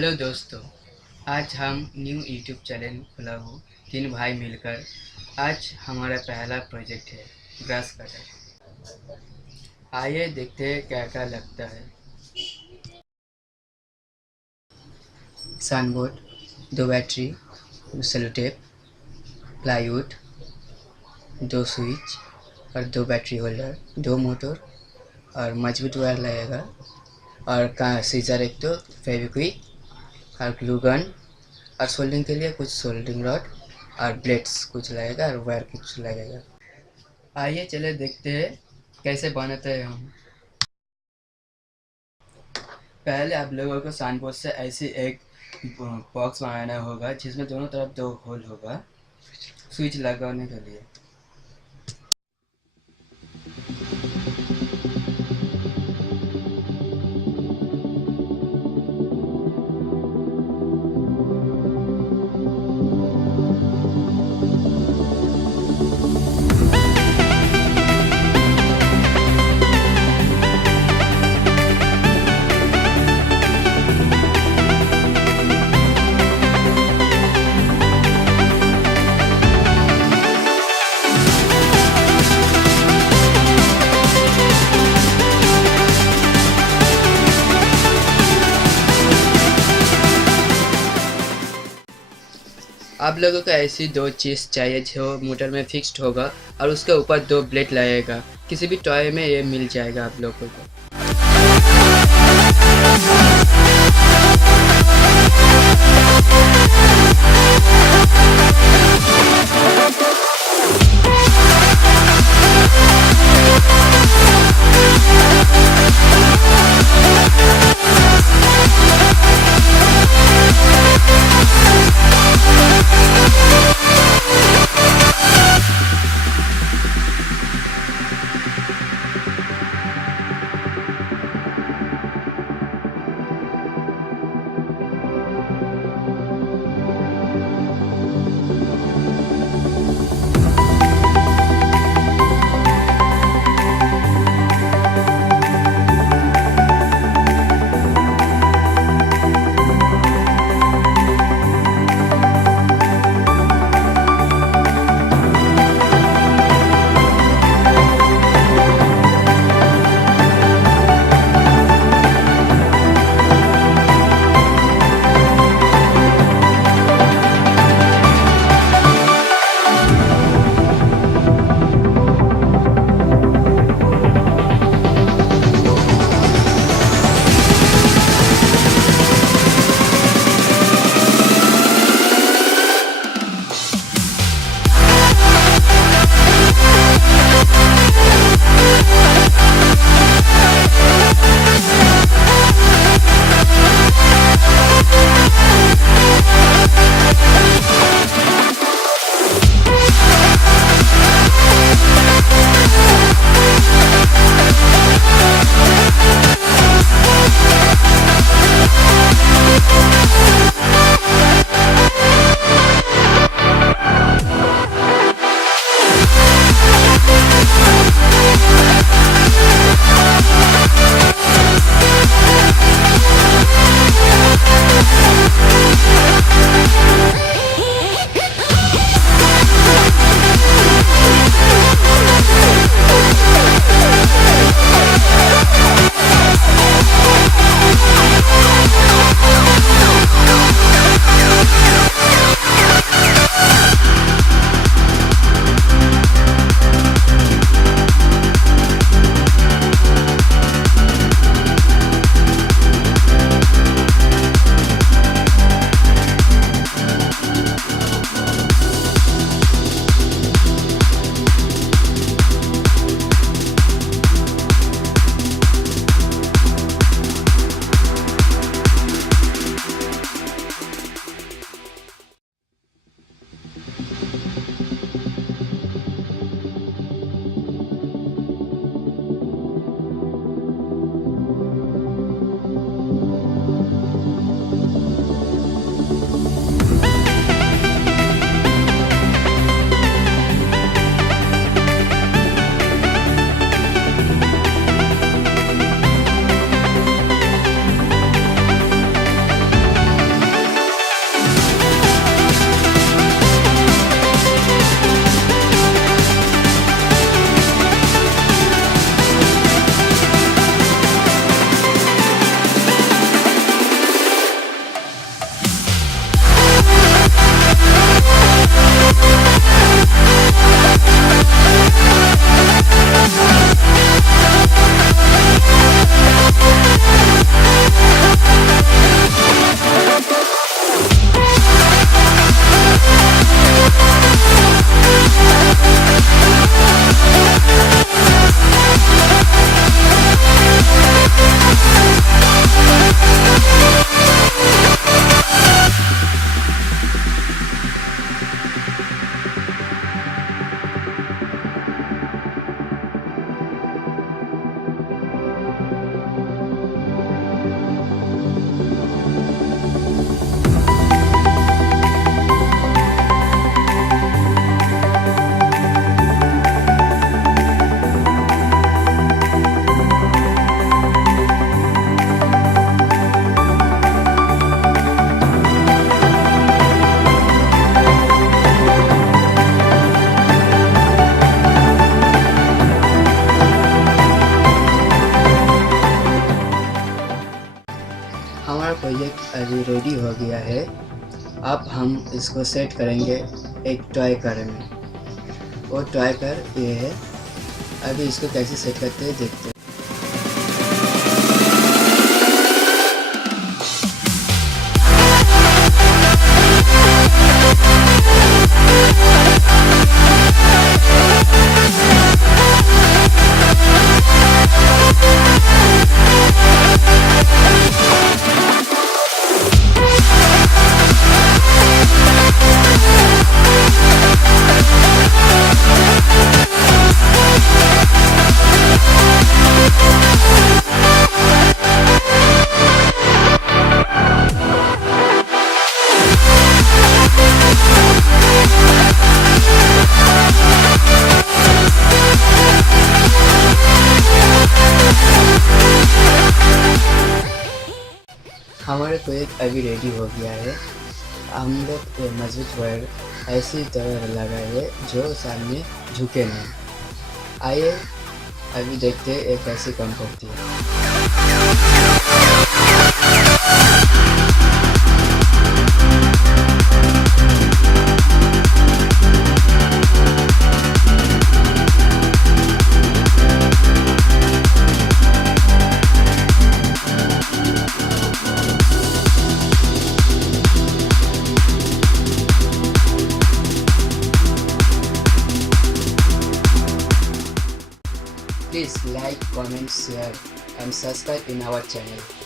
हेलो दोस्तों। आज हम न्यू यूट्यूब चैनल खुला हो, तीन भाई मिलकर। आज हमारा पहला प्रोजेक्ट है ग्रास कटर। आइए देखते हैं क्या क्या लगता है। सनबोर्ड, दो बैटरी, सेलो टेप, प्लाईवुड, दो स्विच और दो बैटरी होल्डर, दो मोटर और मजबूत वायर लगेगा। और का सीजर, एक तो फेविक्विक और ग्लू गन, और सोल्डिंग के लिए कुछ सोल्डिंग रॉड और ब्लेड्स कुछ लगेगा और वायर कुछ लगेगा। आइए चले देखते हैं कैसे बनाते हैं हम। पहले आप लोगों को साइनबोर्ड से ऐसी एक बॉक्स बनाना होगा जिसमें दोनों तरफ दो होल होगा स्विच लगाने के लिए। आप लोगों को ऐसी दो चीज़ चाहिए जो मोटर में फिक्स्ड होगा और उसके ऊपर दो ब्लेड लगेगा। किसी भी टॉय में ये मिल जाएगा आप लोगों को। अभी रेडी हो गया है। अब हम इसको सेट करेंगे एक टॉय कार में। वो टॉय कार ये है। अभी इसको कैसे सेट करते हैं देखते हैं। हमारे प्रोजेक्ट अभी रेडी हो गया है। हम लोग मजबूत वायर ऐसी तरह लगाए जो सामने झुके नहीं। आइए अभी देखते हैं ये कैसे काम करती है। Please like, comment, share and subscribe in our channel.